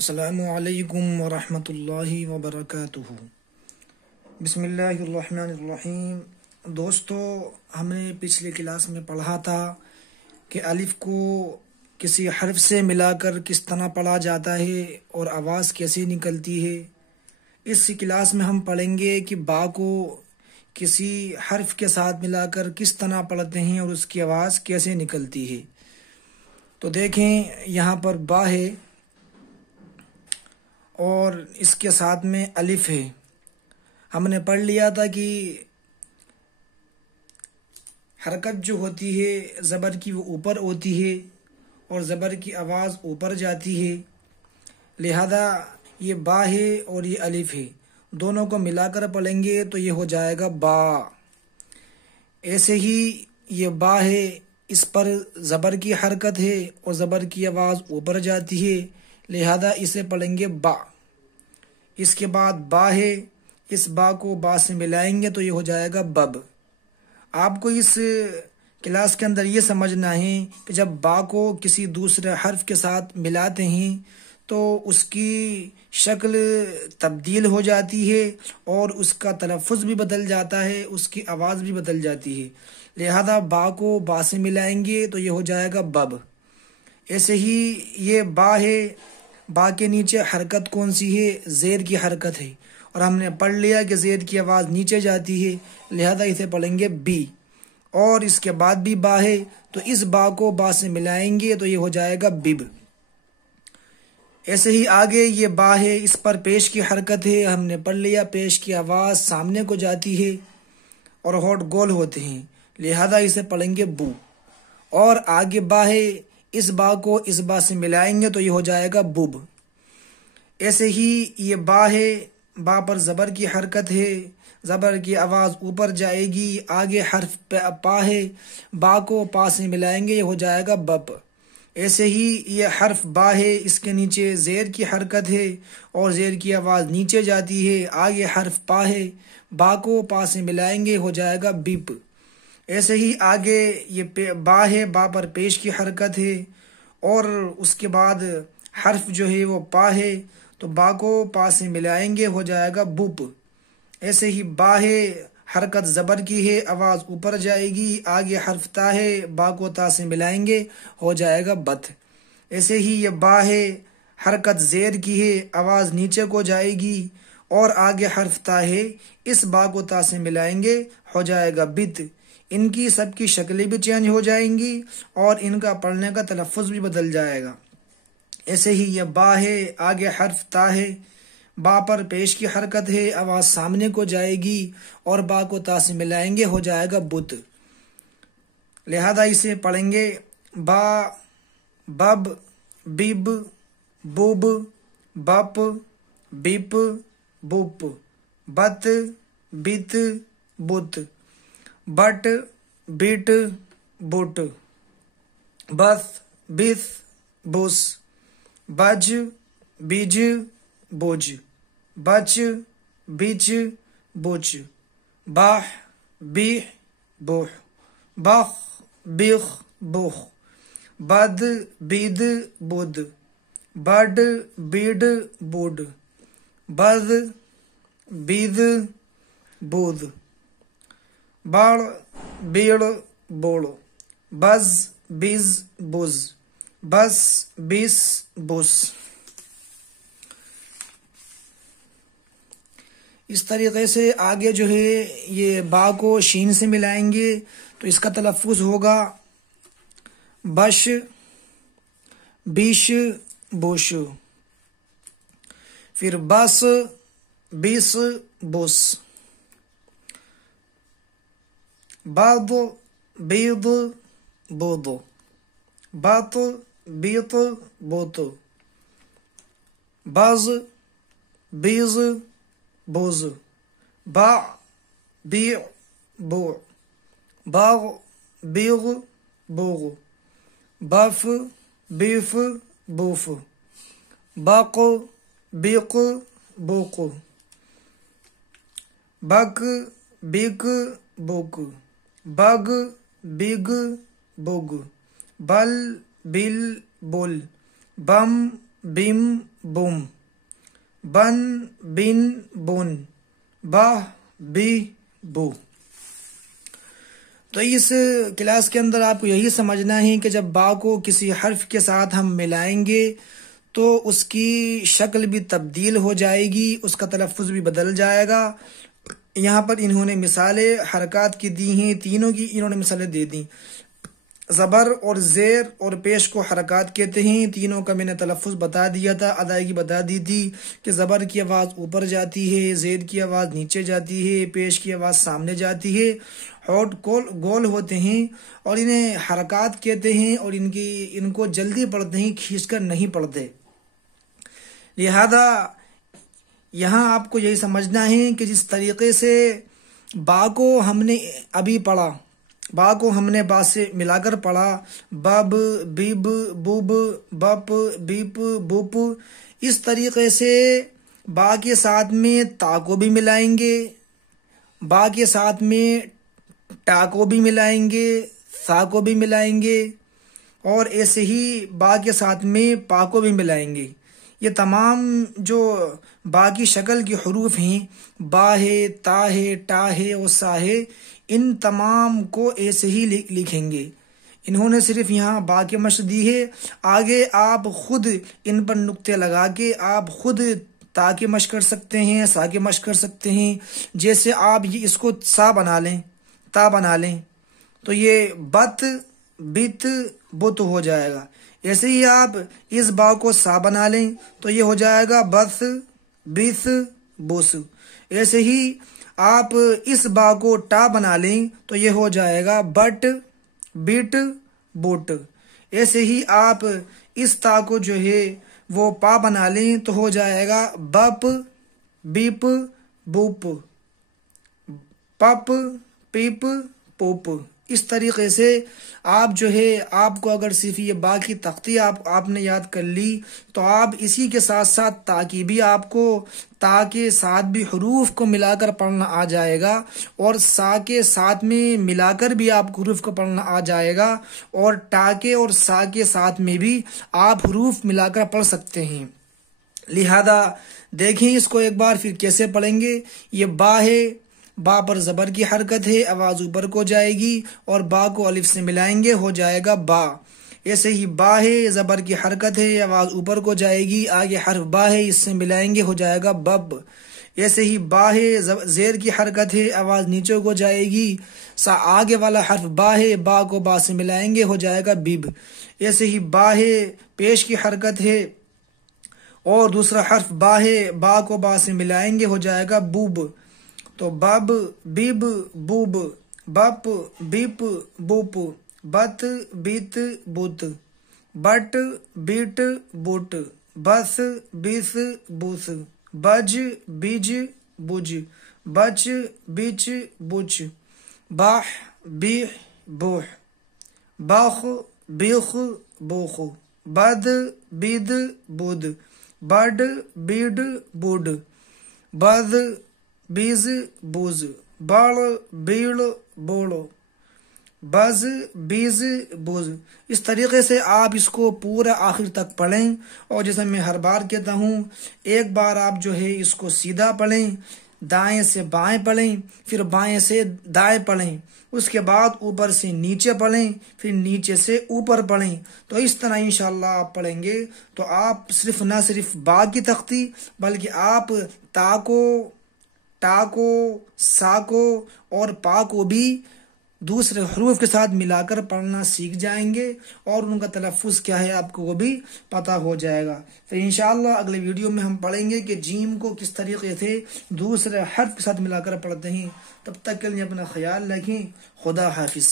السلام علیکم ورحمۃ اللہ وبرکاتہ۔ بسم اللہ الرحمن الرحیم۔ دوستو، ہم نے پچھلے کلاس میں پڑھا تھا کہ الف کو کسی حرف سے ملا کر کس طرح پڑھا جاتا ہے اور آواز کیسے نکلتی ہے۔ اس کلاس میں ہم پڑھیں گے کہ با کو کسی حرف کے ساتھ ملا کر کس طرح پڑھتے ہیں اور اس کی آواز کیسے نکلتی ہے۔ تو دیکھیں، یہاں پر با ہے اور اس کے ساتھ میں الف ہے۔ ہم نے پڑھ لیا تھا کہ حرکت جو ہوتی ہے زبر کی وہ اوپر ہوتی ہے اور زبر کی آواز اوپر جاتی ہے، لہذا یہ با ہے اور یہ الف ہے، دونوں کو ملا کر پڑھیں گے تو یہ ہو جائے گا با۔ ایسے ہی یہ با ہے، اس پر زبر کی حرکت ہے اور زبر کی آواز اوپر جاتی ہے، لہذا اسے پڑھیں گے با۔ اس کے بعد با ہے، اس با کو با سے ملائیں گے تو یہ ہو جائے گا بب۔ آپ کو اس کلاس کے اندر یہ سمجھنا ہے کہ جب با کو کسی دوسرے حرف کے ساتھ ملاتے ہیں تو اس کی شکل تبدیل ہو جاتی ہے اور اس کا تلفظ بھی بدل جاتا ہے، اس کی آواز بھی بدل جاتی ہے، لہذا با کو با سے ملائیں گے تو یہ ہو جائے گا بب۔ ایسے ہی یہ با ہے، با کے نیچے حرکت کون سی ہے؟ زیر کی حرکت ہے، اور ہم نے پڑھ لیا کہ زیر کی آواز نیچے جاتی ہے، لہذا اسے پڑھیں گے بی۔ اور اس کے بعد بھی با ہے تو اس با کو با سے ملائیں گے تو یہ ہو جائے گا بب۔ ایسے ہی آگے یہ با ہے، اس پر پیش کی حرکت ہے، ہم نے پڑھ لیا پیش کی آواز سامنے کو جاتی ہے اور ہونٹ گول ہوتے ہیں، لہذا اسے پڑھیں گے بو۔ اور آگے با ہے، اس با کو اس با سے ملائیں گے تو یہ ہو جائے گا بب۔ ایسے ہی یہ با ہے، با پر زبر کی حرکت ہے، زبر کی آواز اوپر جائے گی، آگے حرف پا ہے، با کو پا سے ملائیں گے یہ ہو جائے گا بپ۔ ایسے ہی یہ حرف با ہے، اس کے نیچے زیر کی حرکت ہے اور زیر کی آواز نیچے جاتی ہے، آگے حرف پا ہے، با کو پا سے ملائیں گے ہو جائے گا بپ۔ ایسے ہی آگے یہ با ہے، با پر پیش کی حرکت ہے اور اس کے بعد حرف جو ہے وہ پا ہے، تو با کو پا سے ملائیں گے ہو جائے گا بپ۔ ایسے ہی با ہے، حرکت زبر کی ہے، آواز اوپر جائے گی، آگے حرف تا ہے، با کو تا سے ملائیں گے ہو جائے گا بت۔ ایسے ہی یہ با ہے، حرکت زیر کی ہے، آواز نیچے کو جائے گی اور آگے حرف تا ہے، اس با کو تا سے ملائیں گے ہو جائے گا بت۔ ان کی سب کی شکلیں بھی چینج ہو جائیں گی اور ان کا پڑھنے کا تلفظ بھی بدل جائے گا۔ ایسے ہی یہ با ہے، آگے حرف تا ہے، با پر پیش کی حرکت ہے، آواز سامنے کو جائے گی اور با کو تا سے ملائیں گے ہو جائے گا بت، لہذا اسے پڑھیں گے با، بب، بب، بوب، بپ، بپ، بوپ، بت، بت، بت، بٹ، بٹ، بٹ، بث، بث، بس، بج، بج، بوج، بچ، بچ، بوچ، باح، بیح، بوح، بخ، بخ، بخ، بد، بد، بد، بڈ، بڈ، بڈ، بد، بد، بود، بڑ، بیڑ، بوڑ، بز، بز، بز، بس، بس، بس۔ اس طریقے سے آگے جو ہے یہ با کو شین سے ملائیں گے تو اس کا تلفظ ہوگا بش، بیش، بوش، پھر بس، بیس، بس، بد، بید، بود، بت، بیت، بوت، بز، بیز، بوز، باع، بیع، بوع، باغ، بیغ، بوغ، بف، بیف، بوف، بق، بیق، بوق، بک، بک، بوک، بگ، بگ، بوگ، بل، بل، بل، بم، بم بم، بن بن بن، با بی بو۔ تو اس کلاس کے اندر آپ کو یہی سمجھنا ہے کہ جب با کو کسی حرف کے ساتھ ہم ملائیں گے تو اس کی شکل بھی تبدیل ہو جائے گی، اس کا تلفظ بھی بدل جائے گا۔ یہاں پر انہوں نے مثالیں حرکات کی دی ہیں، تینوں کی انہوں نے مثالیں دے دیں۔ زبر اور زیر اور پیش کو حرکات کہتے ہیں، تینوں کا میں نے تلفظ بتا دیا تھا، ادائیگی بتا دی تھی کہ زبر کی آواز اوپر جاتی ہے، زیر کی آواز نیچے جاتی ہے، پیش کی آواز سامنے جاتی ہے۔ ہونٹ گول ہوتے ہیں اور انہیں حرکات کہتے ہیں، اور ان کو جلدی پڑھتے ہیں، کھینچ کر نہیں پڑھتے۔ لہذا یہاں آپ کو یہی سمجھنا ہے کہ جس طریقے سے با کو ہم نے ابھی پڑھا، با کو ہم نے با سے ملا کر پڑھا، بب بیب بوب بپ بیپ بوپ، اس طریقے سے با کے ساتھ میں تا کو بھی ملائیں گے، با کے ساتھ میں ٹا کو بھی ملائیں گے، سا کو بھی ملائیں گے، اور ایسے ہی با کے ساتھ میں پا کو بھی ملائیں گے۔ یہ تمام جو با کی شکل کے حروف ہیں، با ہے، تا ہے، ٹا ہے اور سا ہے، ان تمام کو ایسے ہی لکھیں گے۔ انہوں نے صرف یہاں با کی مشق دی ہے، آگے آپ خود ان پر نقطے لگا کے آپ خود تا کی مشق کر سکتے ہیں، سا کی مشق کر سکتے ہیں۔ جیسے آپ اس کو سا بنا لیں، تا بنا لیں تو یہ بت بت بت ہو جائے گا۔ ایسے ہی آپ اس با کو سا بنا لیں تو یہ ہو جائے گا بس بس بس۔ ایسے ہی آپ اس با کو ٹا بنا لیں تو یہ ہو جائے گا بٹ بٹ بوٹ۔ ایسے ہی آپ اس تا کو جو ہے وہ پا بنا لیں تو ہو جائے گا بپ بیپ بوپ، پپ پیپ پوپ۔ اس طریقے سے آپ جو ہے، آپ کو اگر صرف یہ با کی تختی آپ نے یاد کر لی تو آپ اسی کے ساتھ ساتھ تا کی بھی آپ کو تا کے ساتھ بھی حروف کو ملا کر پڑھنا آ جائے گا، اور سا کے ساتھ میں ملا کر بھی آپ کو حروف کو پڑھنا آ جائے گا، اور ٹا کے اور سا کے ساتھ میں بھی آپ حروف ملا کر پڑھ سکتے ہیں۔ لہذا دیکھیں اس کو ایک بار پھر کیسے پڑھیں گے۔ یہ با ہے، با پر زبر کی حرکت ہے، آواز اوپر کو جائے گی، اور با کو الف سے ملائیں گے ہو جائے گا با۔ ایسے ہی با ہے، زبر کی حرکت ہے، آواز اوپر کو جائے گی، آگے حرف با ہے، اس سے ملائیں گے ہو جائے گا بب۔ ایسے ہی با ہے، زیر کی حرکت ہے، آواز نیچے کو جائے گی، سا آگے والا حرف با ہے، با کو با سے ملائیں گے ہو جائے گا بب۔ ایسے ہی با ہے، پیش کی حرکت ہے اور دوسرا حرف با ہے، با کو با سے ملائیں گے ہو جائے گا بوب۔ تو بب بیب بوب، بپ بیپ بوپ، بت بیت بوت، بٹ بیٹ بوٹ، بس بیس بوس، بج بیج بج، بچ بیچ بچ، باح بیح بوح، باخ بیخ بوخ، بد بید بود، بڈ بیڈ بوڈ، بز بیز بوز، بڑ بیڑ بوڑو، بز بیز بوز۔ اس طریقے سے آپ اس کو پورا آخر تک پڑھیں، اور جیسے میں ہر بار کہتا ہوں، ایک بار آپ جو ہے اس کو سیدھا پڑھیں، دائیں سے بائیں پڑھیں، پھر بائیں سے دائیں پڑھیں، اس کے بعد اوپر سے نیچے پڑھیں، پھر نیچے سے اوپر پڑھیں۔ تو اس طرح انشاءاللہ آپ پڑھیں گے تو آپ نہ صرف با کی تختی بلکہ آپ تا کو، ٹا کو، سا کو اور پا کو بھی دوسرے حروف کے ساتھ ملا کر پڑھنا سیکھ جائیں گے، اور ان کا تلفظ کیا ہے آپ کو وہ بھی پتہ ہو جائے گا۔ تو انشاءاللہ اگلے ویڈیو میں ہم پڑھیں گے کہ جیم کو کس طریقے سے دوسرے حرف کے ساتھ ملا کر پڑھتے ہیں۔ تب تک کے لیے اپنا خیال رکھیں۔ خدا حافظ۔